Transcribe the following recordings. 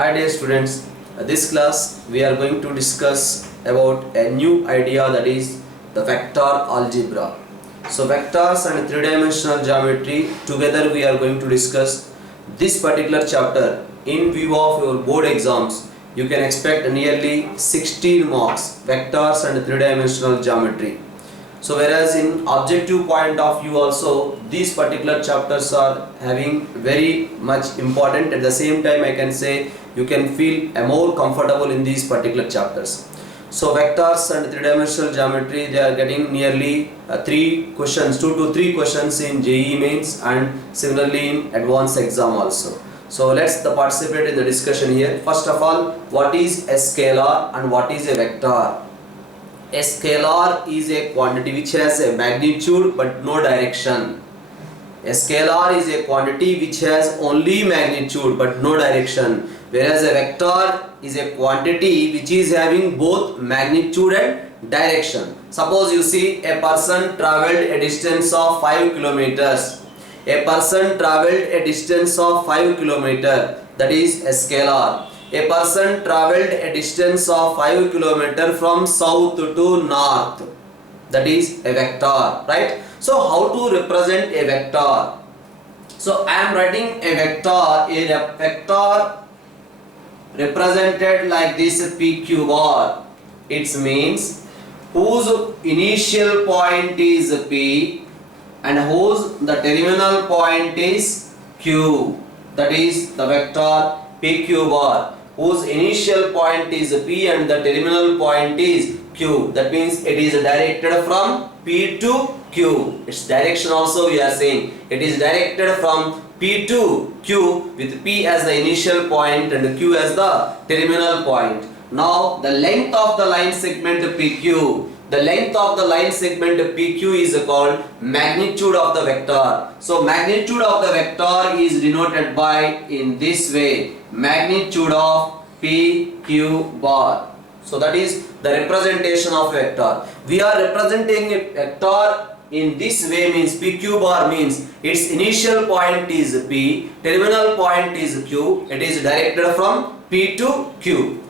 Hi dear students, this class we are going to discuss about a new idea, that is the vector algebra. So vectors and three-dimensional geometry together we are going to discuss this particular chapter. In view of your board exams, you can expect nearly 16 marks, vectors and three-dimensional geometry. So whereas in objective point of view also these particular chapters are having very much important, at the same time I can say you can feel more comfortable in these particular chapters. So vectors and three-dimensional geometry, they are getting nearly 2 to 3 questions in JEE mains and similarly in advanced exam also. So let's participate in the discussion here. First of all, what is a scalar and what is a vector? A scalar is a quantity which has a magnitude but no direction. A scalar is a quantity which has only magnitude but no direction, whereas a vector is a quantity which is having both magnitude and direction. Suppose you see a person traveled a distance of 5 kilometers. A person traveled a distance of 5 kilometers, that is a scalar. A person traveled a distance of 5 kilometers from south to north, that is a vector, right? So how to represent a vector? So I am writing a vector represented like this PQ bar. It means whose initial point is P and whose the terminal point is Q, that is the vector PQ bar, whose initial point is P and the terminal point is Q. That means it is directed from P to Q. Its direction also we are saying it is directed from P to Q with P as the initial point and Q as the terminal point. Now the length of the line segment PQ, the length of the line segment PQ is called magnitude of the vector. So magnitude of the vector is denoted by in this way, magnitude of PQ bar. So that is the representation of vector. We are representing a vector in this way, means PQ bar means its initial point is P, terminal point is Q, it is directed from P to Q.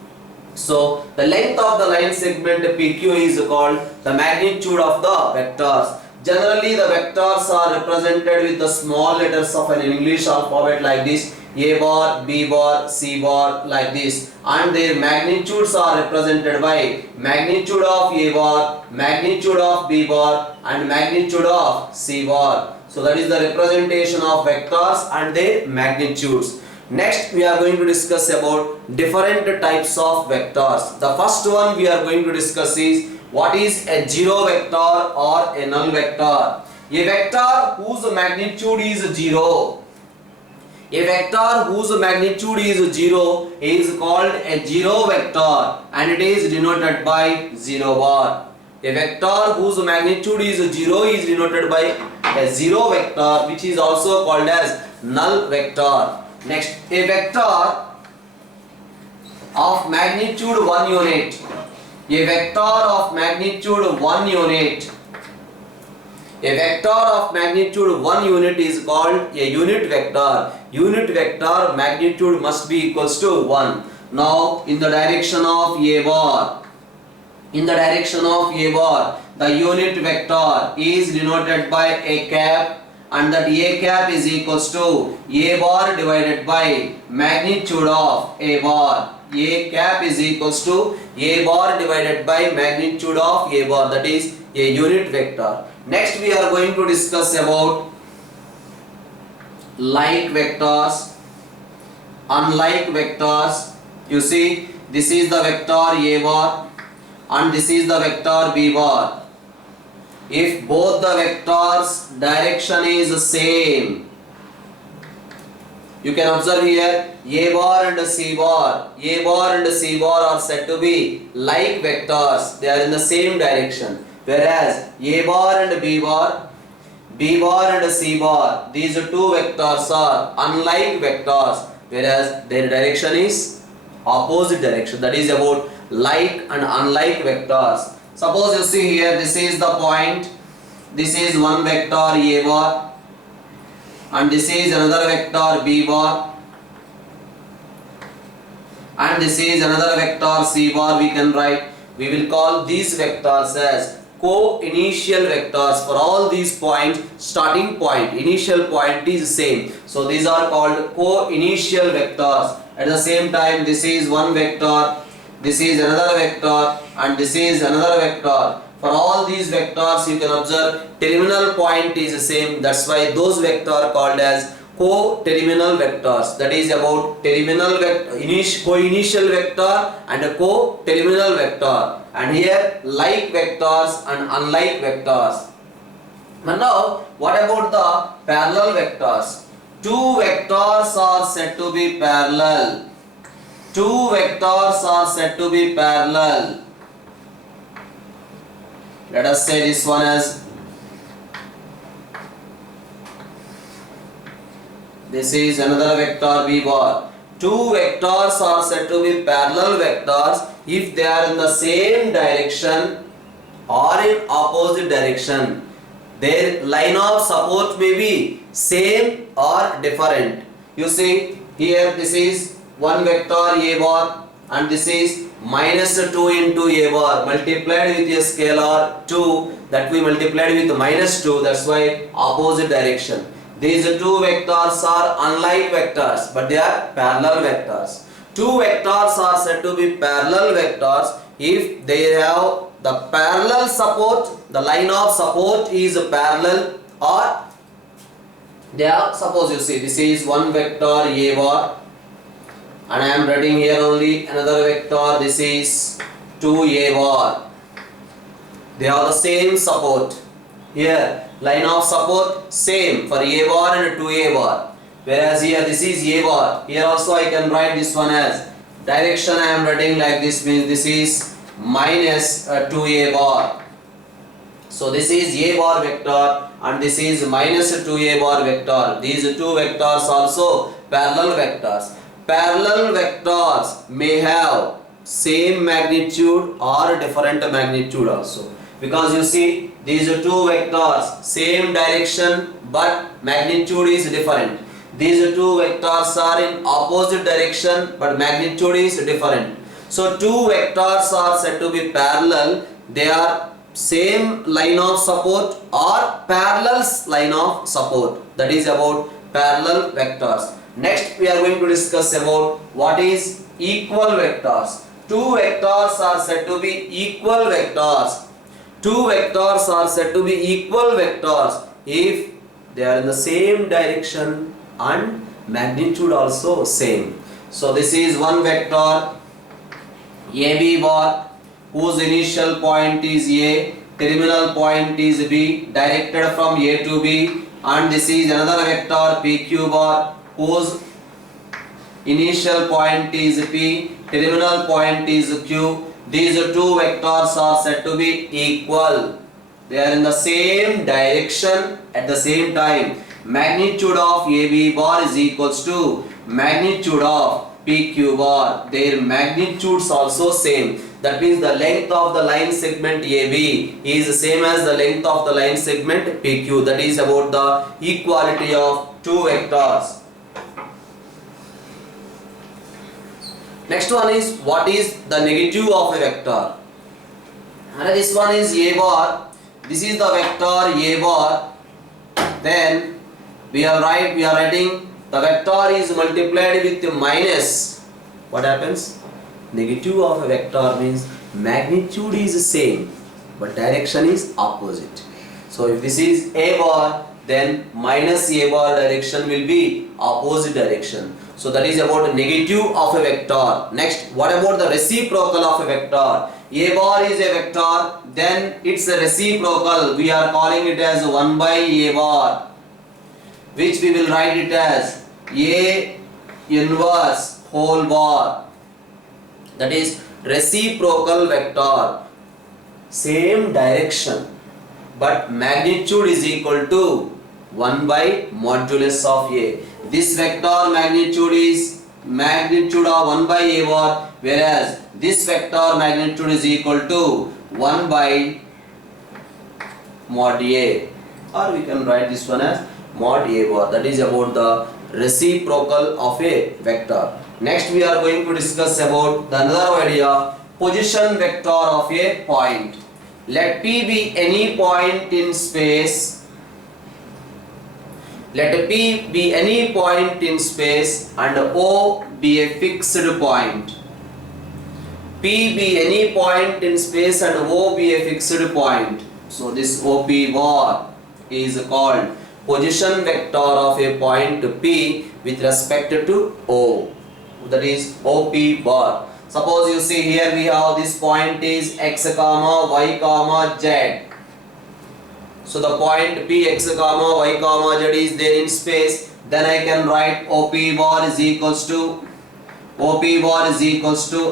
So the length of the line segment PQ is called the magnitude of the vectors. Generally the vectors are represented with the small letters of an English alphabet like this, A bar, B bar, C bar, like this, and their magnitudes are represented by magnitude of A bar, magnitude of B bar and magnitude of C bar. So that is the representation of vectors and their magnitudes. Next we are going to discuss about different types of vectors. The first one we are going to discuss is what is a zero vector or a null vector. A vector whose magnitude is 0. A vector whose magnitude is 0 is called a zero vector and it is denoted by 0 bar. A vector whose magnitude is 0 is denoted by a 0 vector, which is also called as null vector. Next, a vector of magnitude 1 unit. A vector of magnitude 1 unit. A vector of magnitude 1 unit is called a unit vector. Unit vector magnitude must be equals to 1. Now in the direction of A bar, in the direction of A bar, the unit vector is denoted by a cap, and that A cap is equals to A bar divided by magnitude of A bar. A cap is equals to A bar divided by magnitude of A bar, that is a unit vector. Next we are going to discuss about like vectors, unlike vectors. You see, this is the vector A bar and this is the vector B bar. If both the vectors direction is same, you can observe here A bar and C bar. A bar and C bar are said to be like vectors. They are in the same direction. Whereas A bar and B bar, B bar and C bar, these two vectors are unlike vectors, whereas their direction is opposite direction. That is about like and unlike vectors. Suppose you see here, this is the point, this is one vector A bar and this is another vector B bar. and this is another vector c bar. We can write, we will call these vectors as co-initial vectors. For all these points, starting point, initial point is same, so these are called co-initial vectors. At the same time, this is one vector, this is another vector, and this is another vector. For all these vectors, you can observe terminal point is the same. That's why those vectors called as co-terminal vectors. That is about terminal vector, co-initial vector and a co-terminal vector. And here like vectors and unlike vectors. And now what about the parallel vectors? Two vectors are said to be parallel. Two vectors are said to be parallel. Let us say this one as, this is another vector b bar. Two vectors are said to be parallel vectors if they are in the same direction or in opposite direction. Their line of support may be same or different. You see here, this is one vector a bar and this is minus 2 into a bar multiplied with a scalar 2, that we multiplied with minus 2, that's why opposite direction. These two vectors are unlike vectors, but they are parallel vectors. Two vectors are said to be parallel vectors if they have the parallel support, the line of support is parallel, or they are, suppose you see this is one vector a bar and I am writing here only another vector, this is 2a bar. They have the same support. Here line of support same for a bar and 2a bar, whereas here this is a bar. Here also I can write this one as, direction I am writing like this, means this is minus 2a bar. So this is a bar vector and this is minus 2a bar vector. These two vectors also parallel vectors. Parallel vectors may have same magnitude or different magnitude also, because you see these two vectors same direction but magnitude is different. These two vectors are in opposite direction but magnitude is different. So two vectors are said to be parallel. They are same line of support or parallel line of support. That is about parallel vectors. Next we are going to discuss about what is equal vectors. Two vectors are said to be equal vectors. Two vectors are said to be equal vectors if they are in the same direction and magnitude also same. So this is one vector AB bar whose initial point is A, terminal point is B, directed from A to B, and this is another vector PQ bar whose initial point is P, terminal point is Q. These two vectors are said to be equal. They are in the same direction at the same time. Magnitude of AB bar is equals to magnitude of PQ bar. Their magnitudes also same. That means the length of the line segment AB is the same as the length of the line segment PQ. That is about the equality of two vectors. Next one is, what is the negative of a vector? And this one is A bar. This is the vector A bar. Then we are writing the vector is multiplied with minus. What happens? Negative of a vector means magnitude is same but direction is opposite. So if this is A bar, then minus A bar direction will be opposite direction. So that is about negative of a vector. Next, what about the reciprocal of a vector? A bar is a vector, then its a reciprocal, we are calling it as 1 by A bar, which we will write it as A inverse whole bar. That is reciprocal vector, same direction but magnitude is equal to 1 by modulus of A. This vector magnitude is magnitude of 1 by A bar, whereas this vector magnitude is equal to 1 by mod A, or we can write this one as mod A bar. That is about the reciprocal of a vector. Next we are going to discuss about the another idea, position vector of a point. Let P be any point in space. Let P be any point in space and O be a fixed point. P be any point in space and O be a fixed point. So this OP bar is called position vector of a point P with respect to O. That is OP bar. Suppose you see here we have this point is x comma y comma z. So the point P x comma y comma z is there in space. Then I can write OP bar is equals to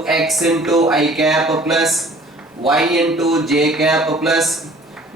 x into I cap plus y into j cap plus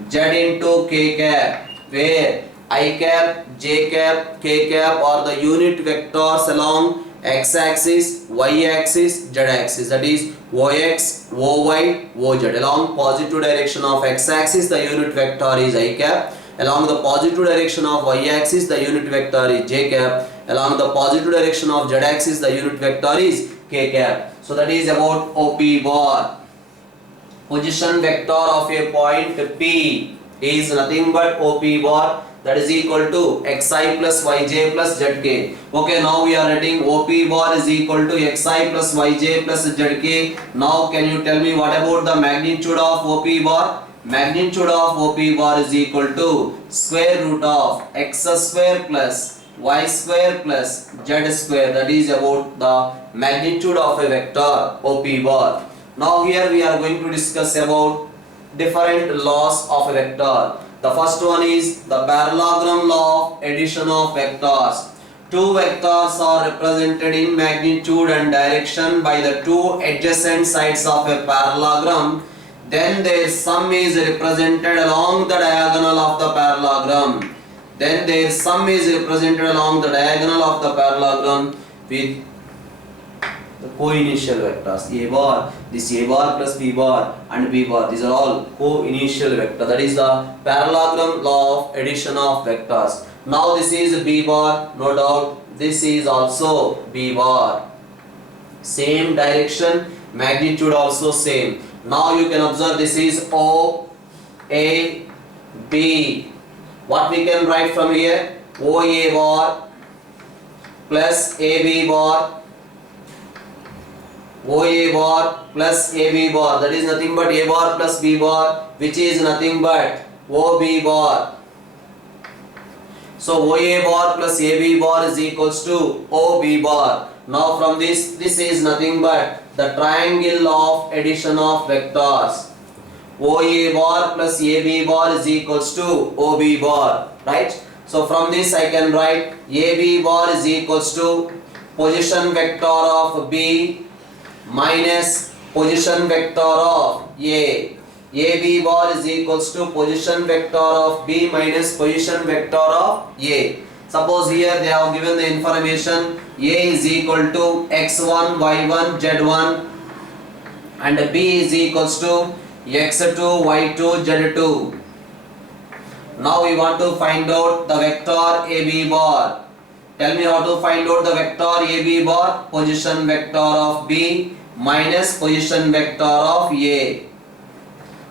z into k cap, where I cap, j cap, k cap are the unit vectors along x axis, y axis, z axis, that is ox, oy, oz. Along positive direction of x axis the unit vector is I cap, along the positive direction of y axis the unit vector is j cap, along the positive direction of z axis the unit vector is k cap. So that is about OP bar. Position vector of a point P is nothing but OP bar, that is equal to xi plus yj plus zk. Okay, now we are writing OP bar is equal to xi plus yj plus zk. Now can you tell me what about the magnitude of OP bar? Magnitude of OP bar is equal to square root of x square plus y square plus z square. That is about the magnitude of a vector OP bar. Now here we are going to discuss about different laws of a vector. The first one is the parallelogram law of addition of vectors. Two vectors are represented in magnitude and direction by the two adjacent sides of a parallelogram. Then their sum is represented along the diagonal of the parallelogram. Then their sum is represented along the diagonal of the parallelogram with the co-initial vectors A bar, this A bar plus B bar and B bar, these are all co-initial vectors. That is the parallelogram law of addition of vectors. Now this is B bar, no doubt this is also B bar. Same direction, magnitude also same. Now you can observe this is O, A, B. What we can write from here? OA bar plus AB bar, OA bar plus AB bar, that is nothing but A bar plus B bar, which is nothing but OB bar. So OA bar plus AB bar is equals to OB bar. Now from this is nothing but the triangle of addition of vectors. OA bar plus AB bar is equals to OB bar, right? So from this I can write AB bar is equals to position vector of B minus position vector of A. AB bar is equals to position vector of B minus position vector of A. Suppose here they have given the information A is equal to x1, y1, z1 and B is equals to x2, y2, z2. Now we want to find out the vector AB bar. Tell me how to find out the vector AB bar. Position vector of B minus position vector of A.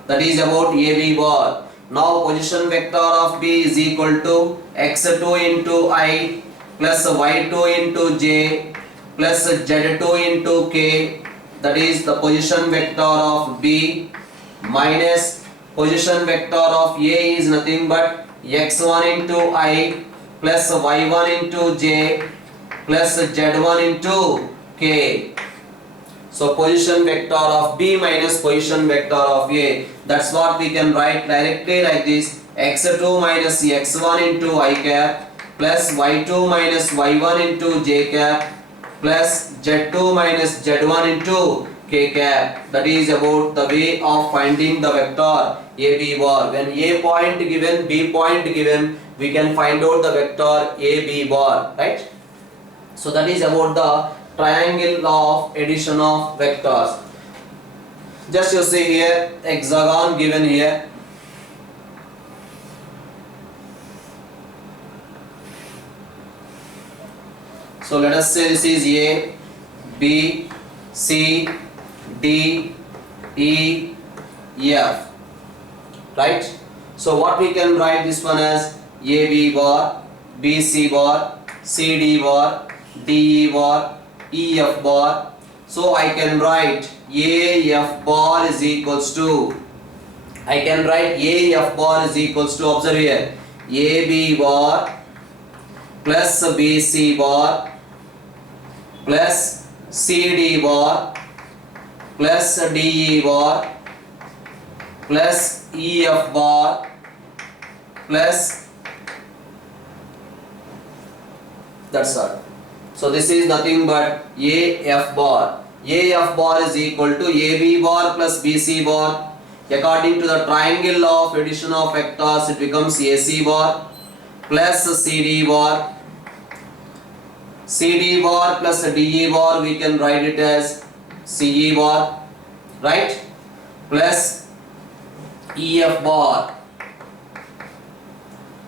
That is about AB bar. Now position vector of B is equal to x2 into I plus y2 into j plus z2 into k. That is the position vector of B minus position vector of A is nothing but x1 into I plus y1 into j plus z1 into k. So position vector of B minus position vector of A. That's what we can write directly like this: x2 minus x1 into I cap plus y2 minus y1 into j cap plus z2 minus z1 into k cap. That is about the way of finding the vector AB bar. When A point given, B point given, we can find out the vector AB bar, right? So that is about the triangle law of addition of vectors. Just you see here hexagon given here. So let us say this is A, B, C, D, E, F. Right? So what we can write this one as AB bar, BC bar, CD bar, DE bar, EF bar. So I can write AF bar is equals to, observe here, AB bar plus BC bar plus CD bar plus DE bar plus EF bar plus, that's all. So this is nothing but AF bar. AF bar is equal to AB bar plus BC bar. According to the triangle law of addition of vectors, it becomes AC bar plus CD bar. CD bar plus DE bar, we can write it as CE bar, right? Plus EF bar.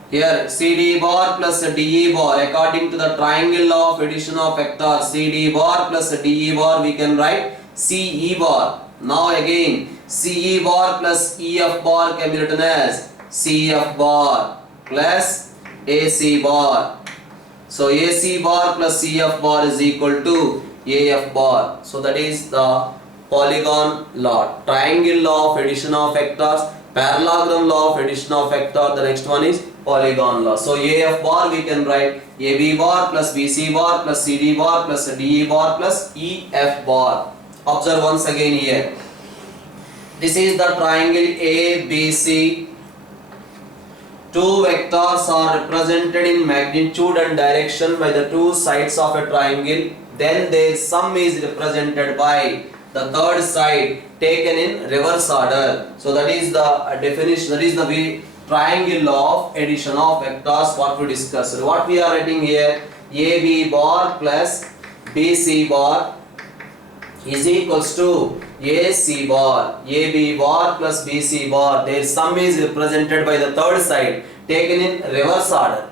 Here CD bar plus DE bar, according to the triangle law of addition of vectors, CD bar plus DE bar, we can write CE bar. Now again, CE bar plus EF bar can be written as CF bar plus AC bar. So AC bar plus CF bar is equal to AF bar. So that is the polygon law, triangle law of addition of vectors, parallelogram law of addition of vector. The next one is polygon law. So AF bar we can write AB bar plus BC bar plus CD bar plus DE bar plus EF bar. Observe once again here. This is the triangle ABC. Two vectors are represented in magnitude and direction by the two sides of a triangle. Then their sum is represented by the third side taken in reverse order. So that is the definition, that is the triangle law of addition of vectors what we discussed. What we are writing here, AB bar plus BC bar is equals to AC bar. AB bar plus BC bar, their sum is represented by the third side taken in reverse order.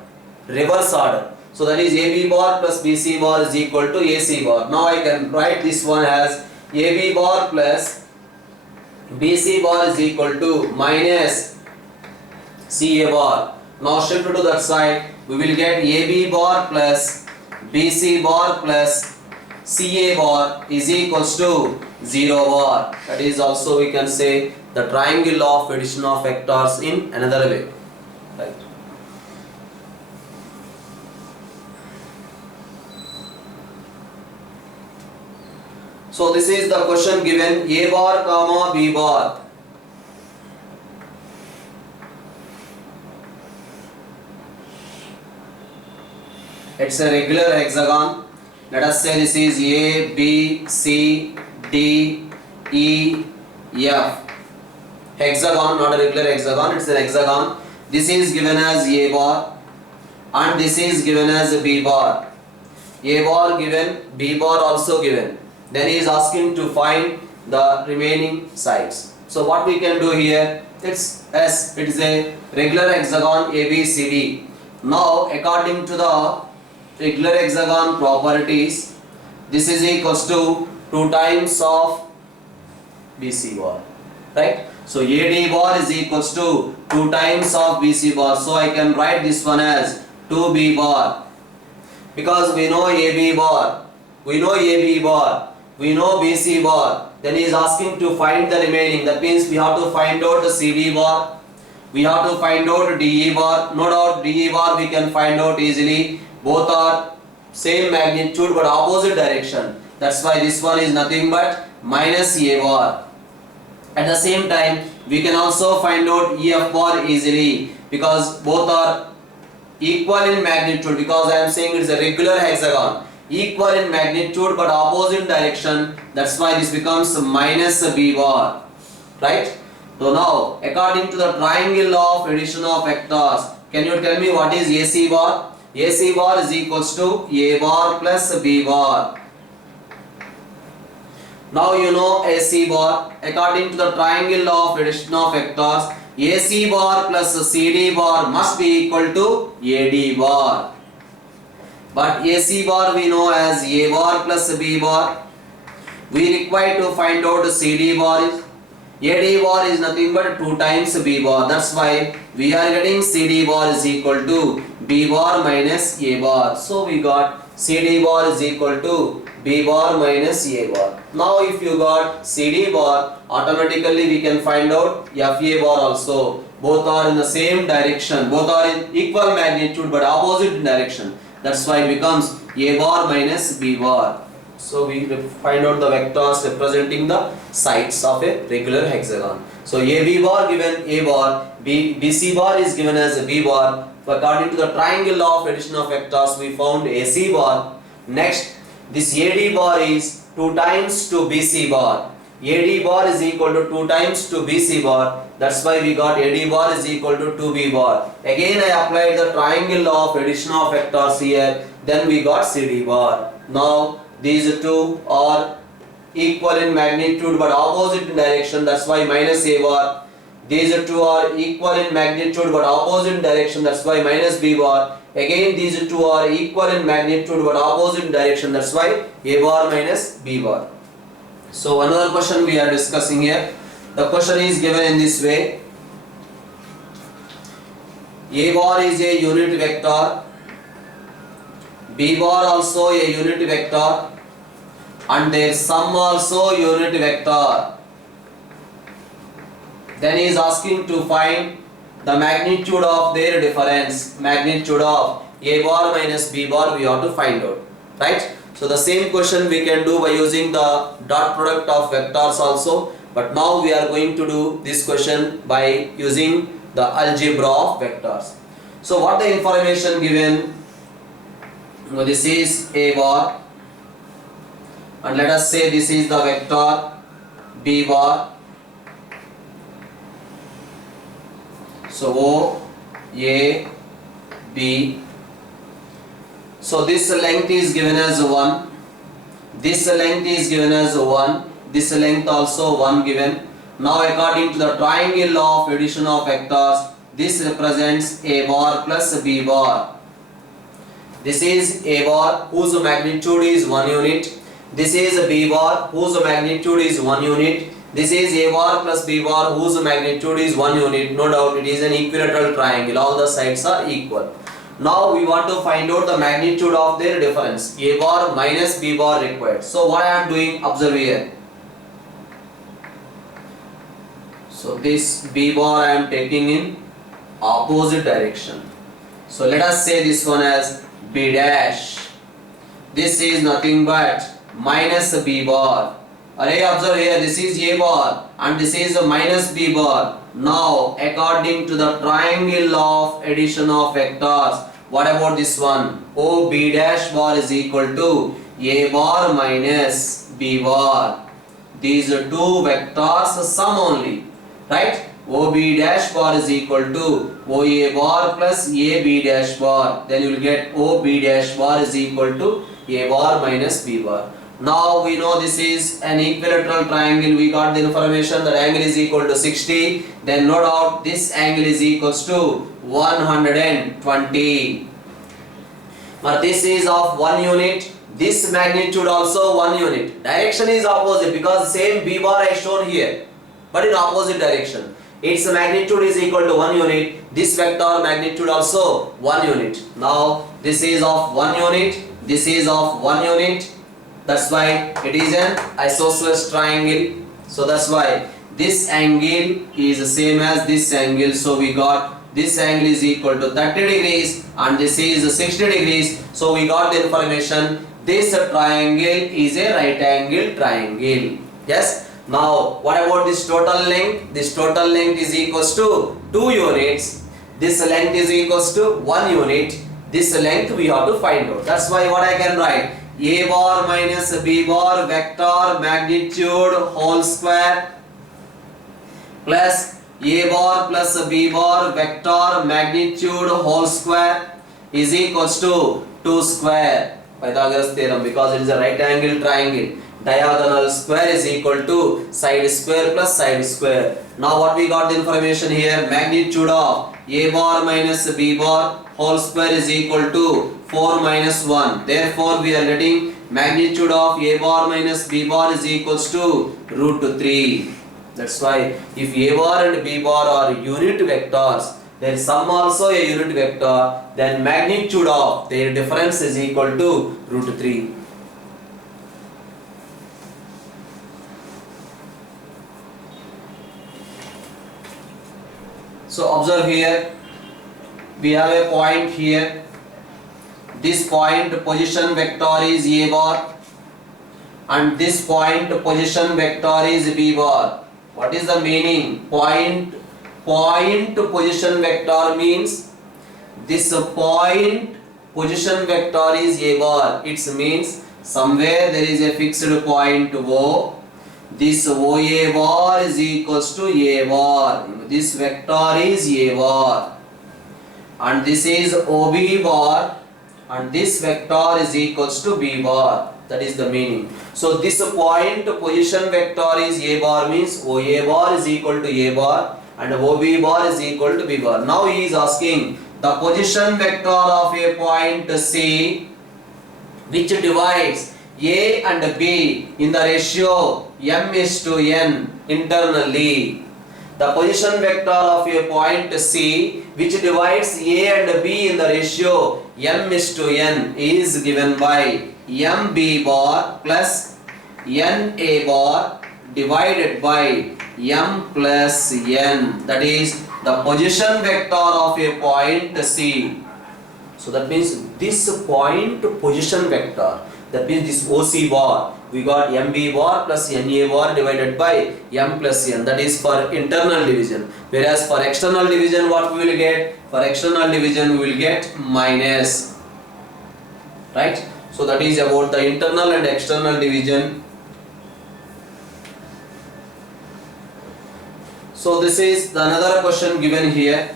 So that is AB bar plus BC bar is equal to AC bar. Now I can write this one as AB bar plus BC bar is equal to minus CA bar. Now shift to that side, we will get AB bar plus BC bar plus CA bar is equals to 0 bar. That is also we can say the triangle law of addition of vectors in another way. Right. So this is the question given, A bar comma B bar. It's a regular hexagon. Let us say this is A, B, C, D, E, F. Hexagon, not a regular hexagon, it's an hexagon. This is given as A bar and this is given as B bar. A bar given, B bar also given. Then he is asking to find the remaining sides. So what we can do here, it's as it is a regular hexagon ABCD. Now according to the regular hexagon properties, this is equals to 2 times of BC bar, right? So AD bar is equals to 2 times of BC bar. So I can write this one as 2B bar, because we know AB bar, we know BC bar. Then he is asking to find the remaining. That means we have to find out the CD bar, we have to find out DE bar. No doubt DE bar we can find out easily. Both are same magnitude but opposite direction. That's why this one is nothing but minus A bar. At the same time, we can also find out EF bar easily because both are equal in magnitude, because I am saying it is a regular hexagon. Equal in magnitude but opposite direction. That's why this becomes minus B bar. Right? So now, according to the triangle law of addition of vectors, can you tell me what is AC bar? AC bar is equals to A bar plus B bar. Now you know AC bar. According to the triangle law of addition of vectors, AC bar plus CD bar must be equal to AD bar. But AC bar we know as A bar plus B bar. we require to find out CD bar is AD bar is nothing but 2 times B bar. That's why we are getting CD bar is equal to B bar minus A bar. So we got CD bar is equal to B bar minus A bar. Now if you got CD bar, automatically we can find out FA bar also. Both are in the same direction. Both are in equal magnitude but opposite direction. That's why it becomes A bar minus B bar. So we find out the vectors representing the sides of a regular hexagon. So AB bar given A bar, BC bar is given as a B bar. So according to the triangle of addition of vectors, we found AC bar. Next, this AD bar is 2 times to BC bar. AD bar is equal to 2 times to BC bar. That's why we got AD bar is equal to 2B bar. Again I applied the triangle of addition of vectors here. Then we got CD bar. Now these two are equal in magnitude but opposite in direction. That's why minus A bar. These two are equal in magnitude but opposite in direction. That's why minus B bar. Again these two are equal in magnitude but opposite in direction. That's why A bar minus B bar. So another question we are discussing here. The question is given in this way. A bar is a unit vector. B bar also a unit vector. And their sum also unit vector. Then he is asking to find the magnitude of their difference. Magnitude of A bar minus B bar we have to find out. Right? So the same question we can do by using the dot product of vectors also. But now we are going to do this question by using the algebra of vectors. So what the information given? This is A bar. And let us say this is the vector B bar. So O, A, B. So this length is given as 1. This length is given as 1. This length also 1 given. Now according to the triangle of addition of vectors, this represents A bar plus B bar. This is A bar whose magnitude is 1 unit. This is B bar whose magnitude is 1 unit. This is A bar plus B bar whose magnitude is 1 unit. No doubt it is an equilateral triangle. All the sides are equal. Now we want to find out the magnitude of their difference. A bar minus B bar required. So what I am doing, observe here. So this B bar I am taking in opposite direction. So let us say this one as B dash. This is nothing but minus B bar. Array, observe here, this is A bar and this is a minus B bar. Now according to the triangle of addition of vectors, what about this one? O B dash bar is equal to A bar minus B bar. These are two vectors sum only, right? O B dash bar is equal to O A bar plus A B dash bar. Then you will get O B dash bar is equal to A bar minus B bar. Now we know this is an equilateral triangle. We got the information that angle is equal to 60. Then no doubt this angle is equals to 120. But this is of 1 unit. This magnitude also 1 unit. Direction is opposite because same B bar I shown here, but in opposite direction. Its magnitude is equal to 1 unit. This vector magnitude also 1 unit. Now this is of 1 unit. This is of 1 unit. That's why it is an isosceles triangle. So that's why this angle is the same as this angle. So we got this angle is equal to 30 degrees and this is 60 degrees. So we got the information. This triangle is a right angle triangle. Yes. Now what about this total length? This total length is equals to 2 units. This length is equals to 1 unit. This length we have to find out. That's why what I can write, A bar minus B bar vector magnitude whole square plus A bar plus B bar vector magnitude whole square is equals to 2 square. Pythagoras theorem, because it is a right angle triangle. Diagonal square is equal to side square plus side square. Now what we got the information here, magnitude of A bar minus B bar whole square is equal to 4 minus 1. Therefore we are getting magnitude of a bar minus b bar is equals to root 3. That's why if a bar and b bar are unit vectors, then sum also a unit vector, then magnitude of their difference is equal to root 3. So observe here, we have a point here. This point position vector is a bar and this point position vector is b bar. What is the meaning? Point position vector means this point position vector is a bar. It means somewhere there is a fixed point O. This OA bar is equals to A bar. This vector is A bar. And this is OB bar. And this vector is equals to B bar. That is the meaning. So this point position vector is A bar means OA bar is equal to A bar and OB bar is equal to B bar. Now he is asking the position vector of a point C which divides A and B in the ratio m:n internally. The position vector of a point C which divides A and B in the ratio m:n is given by mb bar plus na bar divided by m plus n. That is the position vector of a point C. So that means this point position vector, that means this OC bar, we got mb bar plus na bar divided by m plus n. That is for internal division. Whereas for external division, what we will get? For external division, we will get minus. Right? So that is about the internal and external division. So this is the another question given here.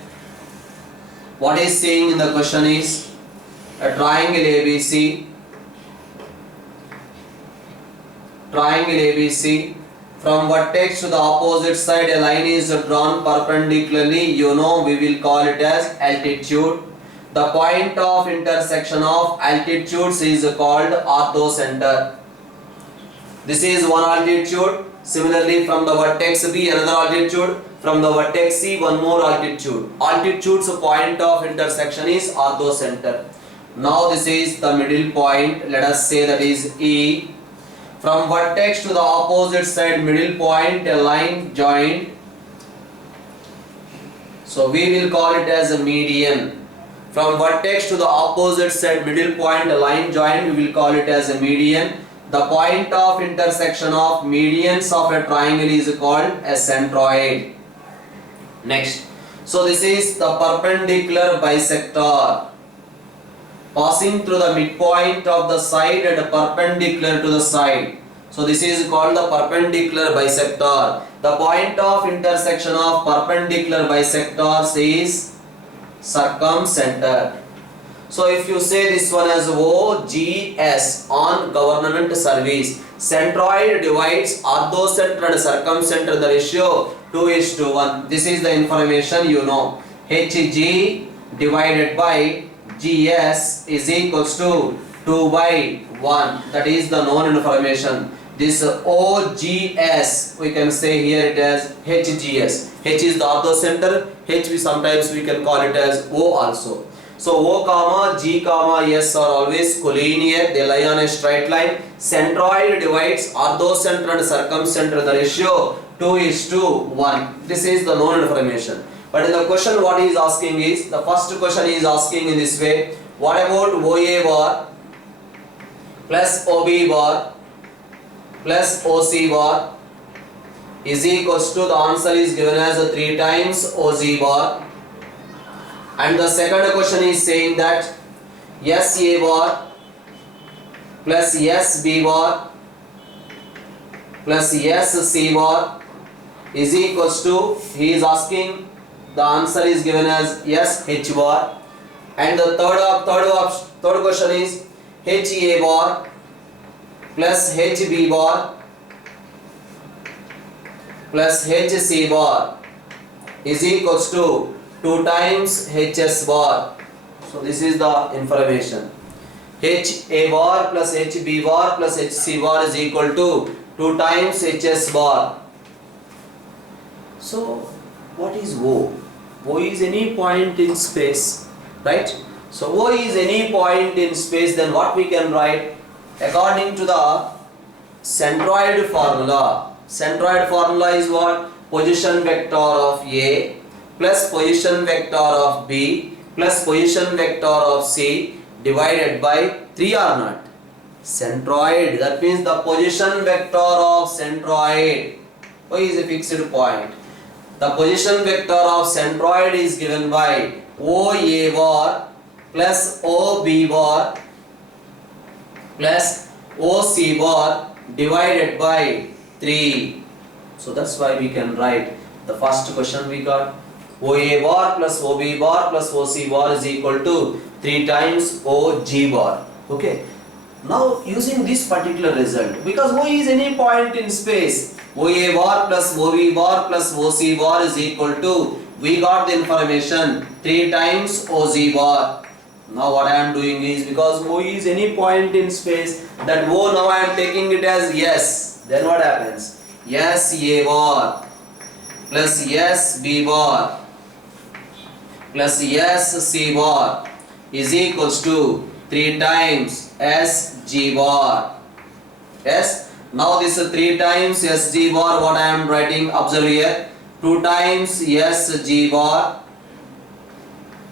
What is saying in the question is a triangle ABC. From vertex to the opposite side a line is drawn perpendicularly. You know, we will call it as altitude. The point of intersection of altitudes is called orthocenter. This is one altitude. Similarly, from the vertex B another altitude. From the vertex C one more altitude. Altitude's point of intersection is orthocenter. Now this is the middle point. Let us say that is E. From vertex to the opposite side middle point a line joined. So we will call it as a median. From vertex to the opposite side middle point a line joined, we will call it as a median. The point of intersection of medians of a triangle is called a centroid. Next, so this is the perpendicular bisector passing through the midpoint of the side and perpendicular to the side. So this is called the perpendicular bisector. The point of intersection of perpendicular bisectors is circumcenter. So if you say this one as OGS, on government service, centroid divides orthocenter and circumcenter, the ratio 2:1. This is the information you know. HG divided by GS is equals to 2/1. That is the known information. This OGS, we can say here it as HGS. H is the orthocenter. H sometimes we can call it as O also. So O comma G comma S are always collinear. They lie on a straight line. Centroid divides orthocenter and circumcenter. The ratio 2:1. This is the known information. But in the question what he is asking is, the first question he is asking in this way, what about OA bar plus OB bar plus OC bar is equals to, the answer is given as 3 times OZ bar. And the second question is saying that SA bar plus SB bar plus SC bar is equals to, he is asking, the answer is given as SH bar. And the third question is HA bar plus HB bar plus HC bar is equals to 2 times HS bar. So this is the information. H A bar plus H B bar plus H C bar is equal to 2 times H S bar. So what is O? O is any point in space, right? So O is any point in space, then what we can write according to the centroid formula. Centroid formula is what? Position vector of A plus position vector of B plus position vector of C divided by 3 or not? Centroid, that means the position vector of centroid. O is a fixed point. The position vector of centroid is given by OA bar plus OB bar plus OC bar divided by 3. So that's why we can write the first question we got. OA bar plus OB bar plus OC bar is equal to 3 times OG bar. Okay. Now using this particular result, because O is any point in space, OA bar plus OB bar plus OC bar is equal to, we got the information 3 times OG bar. Now what I am doing is, because O is any point in space, that O now I am taking it as yes. Then what happens? Yes A bar plus yes B bar plus yes C bar is equals to 3 times SG bar. Yes. Now this is 3 times SG bar, what I am writing, observe here, 2 times SG bar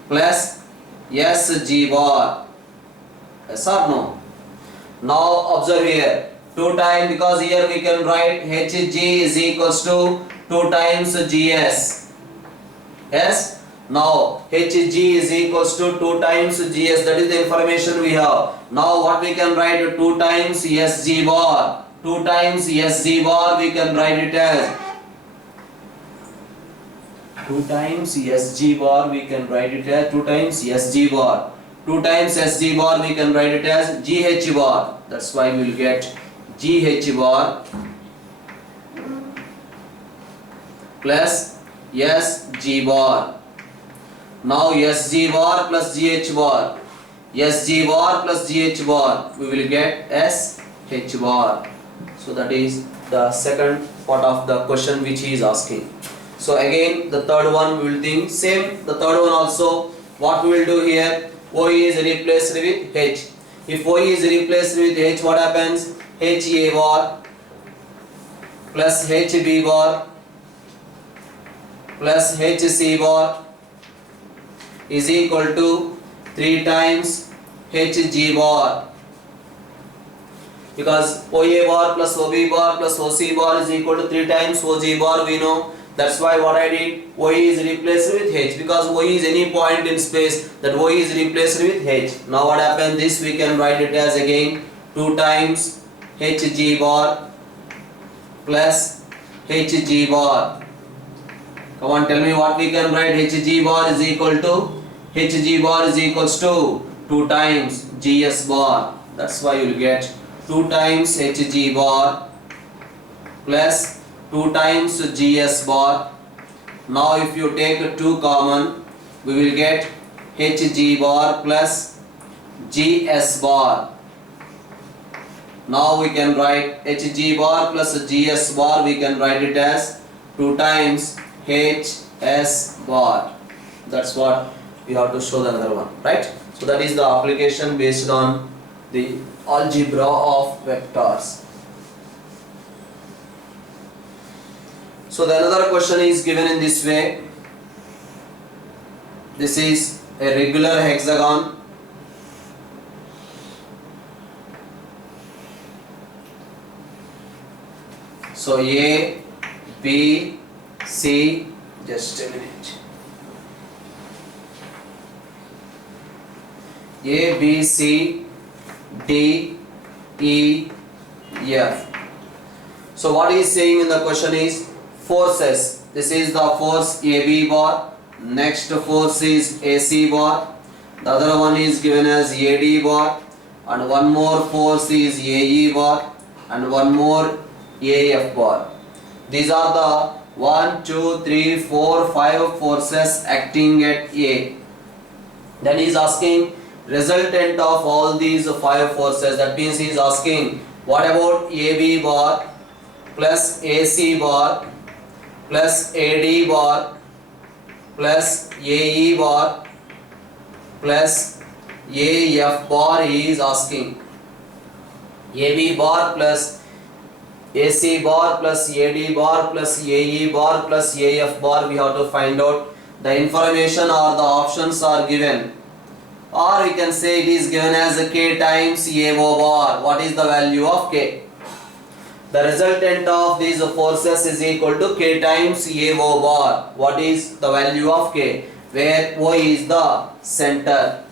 plus SG bar. Yes or no? Now observe here, 2 times, because here we can write HG is equals to 2 times GS. Yes. Now HG is equals to 2 times GS, that is the information we have. Now what we can write, 2 times SG bar. 2 times SG bar we can write it as 2 times SG bar we can write it as 2 times SG bar. 2 times SG bar we can write it as GH bar. That's why we will get GH bar plus SG bar. Now SG bar plus GH bar. SG bar plus GH bar, we will get SH bar. So that is the second part of the question which he is asking. So again the third one we will think same. The third one also, what we will do here, O is replaced with H. If O is replaced with H, what happens? HA bar plus HB bar plus HC bar is equal to 3 times HG bar, because OA bar plus OB bar plus OC bar is equal to 3 times OG bar, we know. That's why what I did, OE is replaced with H, because OE is any point in space, that OE is replaced with H. Now what happens, this we can write it as again 2 times HG bar plus HG bar. Come on, tell me what we can write. HG bar is equal to, HG bar is equals to 2 times GS bar. That's why you will get 2 times HG bar plus 2 times GS bar. Now if you take 2 common, we will get HG bar plus GS bar. Now we can write HG bar plus GS bar, we can write it as 2 times HS bar. That's what we have to show the another one, right? So that is the application based on the algebra of vectors. So the another question is given in this way. This is a regular hexagon. So A, B, C, just a minute. A, B, C, D, E, F. So what he is saying in the question is forces. This is the force AB bar. Next force is AC bar. The other one is given as AD bar. And one more force is AE bar. And one more AF bar. These are the 1, 2, 3, 4, 5 forces acting at A. Then he is asking resultant of all these 5 forces. That means he is asking what about AB bar plus AC bar plus AD bar plus AE bar plus AF bar. He is asking AB bar plus AC bar plus AD bar plus AE bar plus AF bar. We have to find out. The information or the options are given, or we can say it is given as K times AO bar. What is the value of K? The resultant of these forces is equal to K times AO bar. What is the value of K? Where O is the center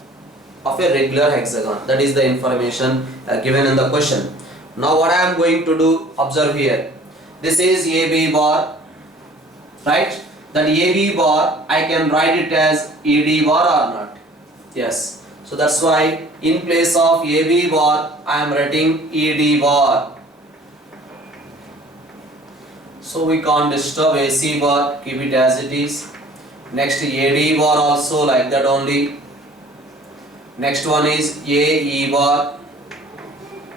of a regular hexagon. That is the information given in the question. Now what I am going to do, observe here. This is AB bar, right? That AB bar, I can write it as ED bar or not? Yes. So that's why in place of AB bar, I am writing ED bar. So we can't disturb AC bar, keep it as it is. Next AD bar also like that only. Next one is AE bar.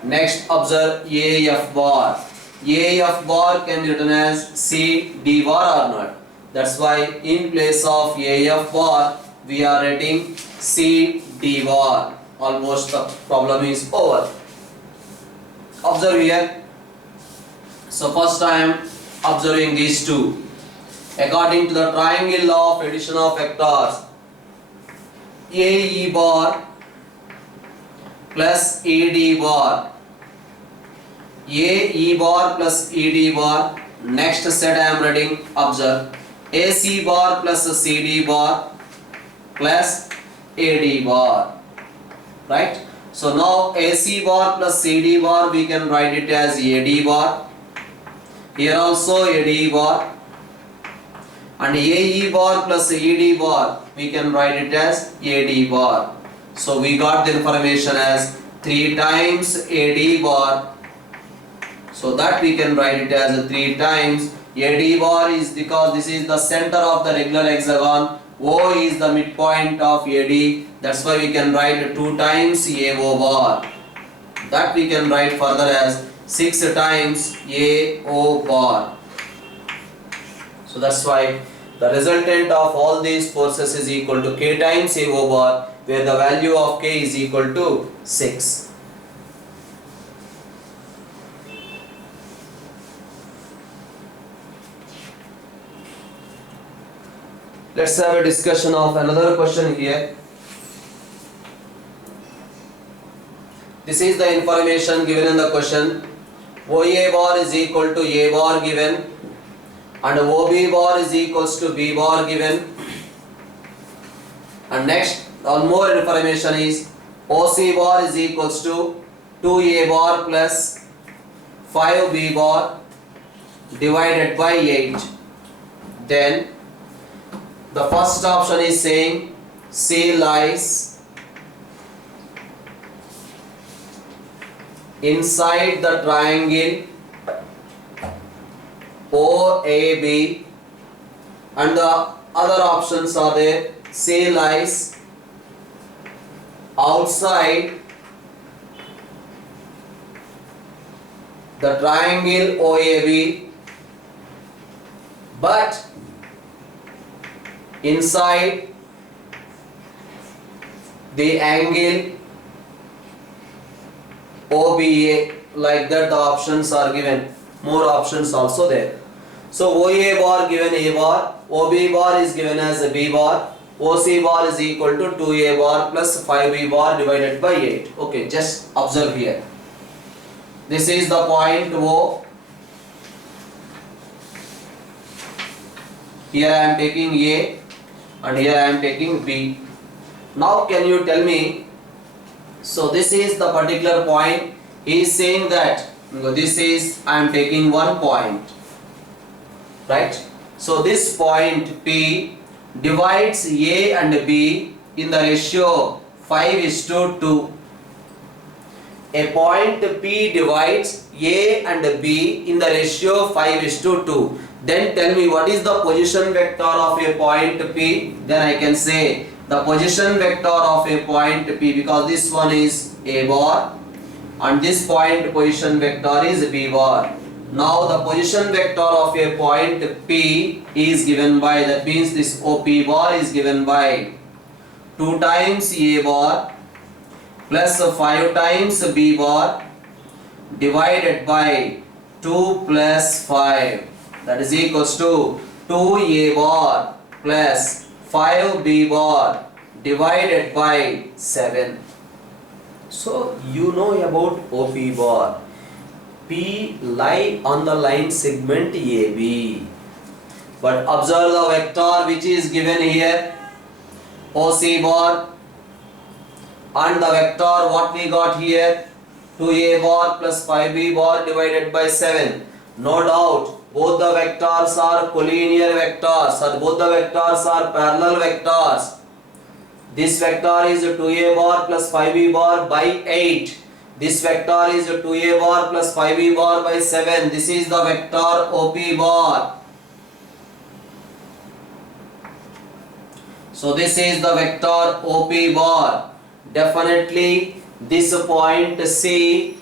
Next observe AF bar. AF bar can be written as CD bar or not? That's why in place of AF bar we are writing CD bar. Almost the problem is over. Observe here. So first I am observing these two. According to the triangle of addition of vectors, AE bar plus AD bar, AE bar plus ED bar. Next set I am writing, observe, AC bar plus CD bar plus AD bar, right? So now AC bar plus CD bar we can write it as AD bar. Here also AD bar, and AE bar plus ED bar we can write it as AD bar. So we got the information as 3 times AD bar. So that we can write it as 3 times AD bar is because this is the center of the regular hexagon. O is the midpoint of AD. That's why we can write 2 times AO bar. That we can write further as 6 times AO bar. So that's why the resultant of all these forces is equal to K times AO bar, where the value of K is equal to 6. Let's have a discussion of another question here. This is the information given in the question. OA bar is equal to A bar given, and OB bar is equals to B bar given. And next, one more information is OC bar is equals to 2A bar plus 5B bar divided by 8. Then the first option is saying C lies inside the triangle OAB, and the other options are there. C lies outside the triangle OAB but inside the angle OBA. Like that the options are given. More options also there. So OA bar given A bar, OB bar is given as a B bar, OC bar is equal to 2A bar plus 5B bar divided by 8. Okay, just observe here. This is the point O. Here I am taking A and here I am taking B. Now can you tell me, so this is the particular point. He is saying that this is, I am taking one point, right? So this point P divides A and B in the ratio 5:2. A point P divides A and B in the ratio 5:2. Then tell me what is the position vector of a point P. Then I can say the position vector of a point P, because this one is A bar and this point position vector is B bar. Now the position vector of a point P is given by, that means this OP bar is given by 2 times A bar plus 5 times B bar divided by 2 plus 5, that is equals to 2A bar plus 5B bar divided by 7. So you know about OP bar. P lie on the line segment AB. But observe the vector which is given here, OC bar, and the vector what we got here, 2A bar plus 5B bar divided by 7. No doubt both the vectors are collinear vectors, or both the vectors are parallel vectors. This vector is 2A bar plus 5B bar by 8. This vector is 2A bar plus 5B bar by 7. This is the vector OP bar. So this is the vector OP bar. Definitely this point C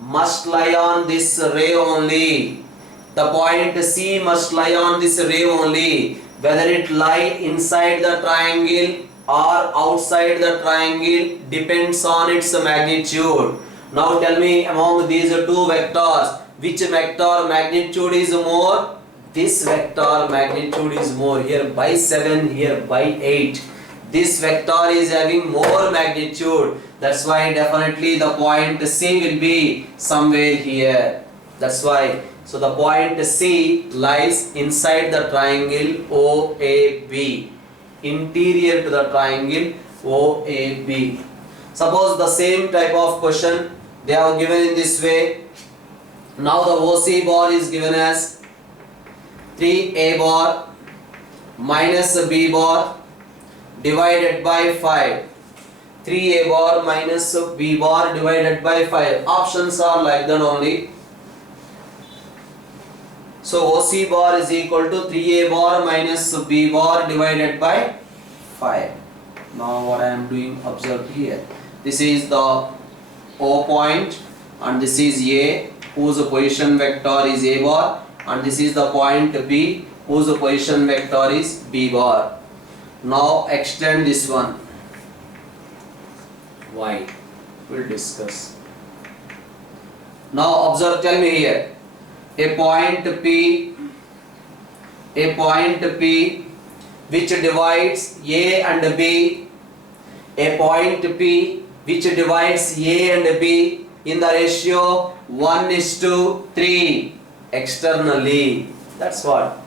must lie on this ray only. The point C must lie on this ray only. Whether it lie inside the triangle or outside the triangle depends on its magnitude. Now tell me, among these two vectors, which vector magnitude is more? This vector magnitude is more. Here by 7, here by 8. This vector is having more magnitude. That's why definitely the point C will be somewhere here. That's why. So the point C lies inside the triangle OAB, interior to the triangle OAB. Suppose the same type of question they have given in this way. Now the OC bar is given as 3A bar minus B bar divided by 5. 3A bar minus B bar divided by 5. Options are like that only. So OC bar is equal to 3A bar minus B bar divided by 5. Now what I am doing, observe here. This is the O point and this is A, whose position vector is A bar, and this is the point B, whose position vector is B bar. Now extend this one. Why? We'll discuss. Now observe, tell me here. A point P which divides A and B, a point P which divides A and B in the ratio 1:3 externally. That's what?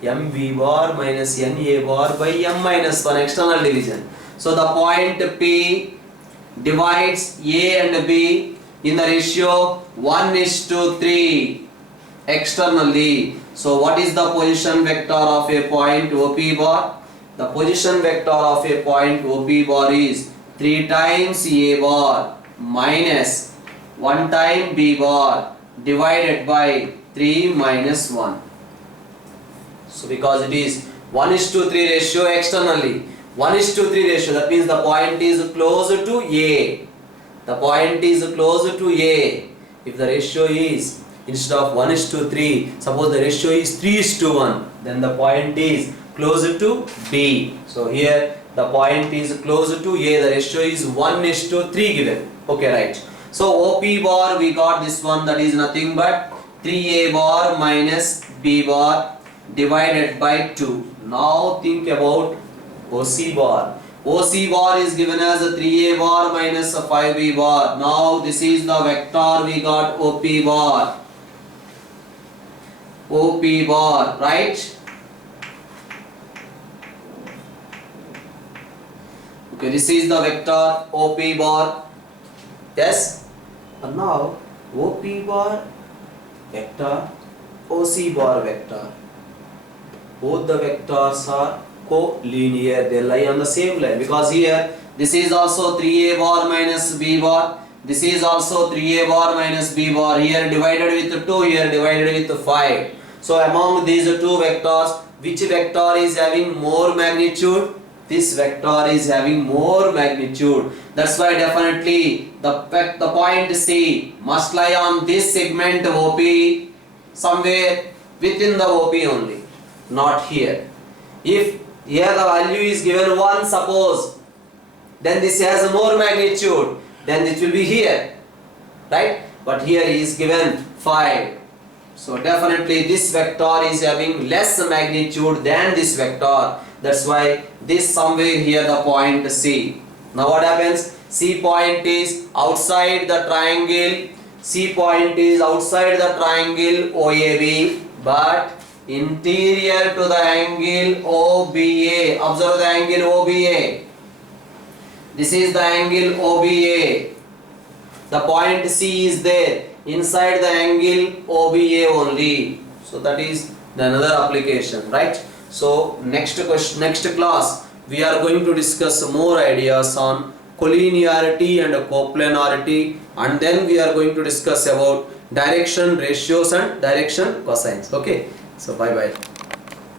MB bar minus NA bar by M minus 1, external division. So the point P divides A and B in the ratio 1:3 externally. So what is the position vector of a point OP bar? The position vector of a point OP bar is 3 times A bar minus 1 time B bar divided by 3 minus 1. So because it is 1:3 ratio externally, 1:3 ratio, that means the point is closer to A. The point is closer to A. If the ratio is, instead of 1:3, suppose the ratio is 3:1, then the point is closer to B. So here the point is closer to A, the ratio is 1:3 given. Okay, right. So OP bar we got this one, that is nothing but 3A bar minus B bar divided by 2. Now think about OC bar. OC bar is given as a 3A bar minus a 5B bar. Now this is the vector we got OP bar. OP bar, right? Okay, this is the vector OP bar. Yes? And now OP bar vector, OC bar vector. Both the vectors are co-linear, they lie on the same line, because here this is also 3A bar minus B bar, this is also 3A bar minus B bar, here divided with 2, here divided with 5. So among these two vectors, which vector is having more magnitude? This vector is having more magnitude. That's why definitely the point C must lie on this segment OP, somewhere within the OP only, not here. If here the value is given 1, suppose, then this has more magnitude, then it will be here, right? But here is given 5. So definitely this vector is having less magnitude than this vector. That's why this somewhere here the point C. Now what happens? C point is outside the triangle. C point is outside the triangle OAB, but interior to the angle OBA. Observe the angle OBA. This is the angle OBA. The point C is there inside the angle OBA only. So that is another application, right? So next class we are going to discuss more ideas on collinearity and coplanarity, and then we are going to discuss about direction ratios and direction cosines. Okay, so bye bye.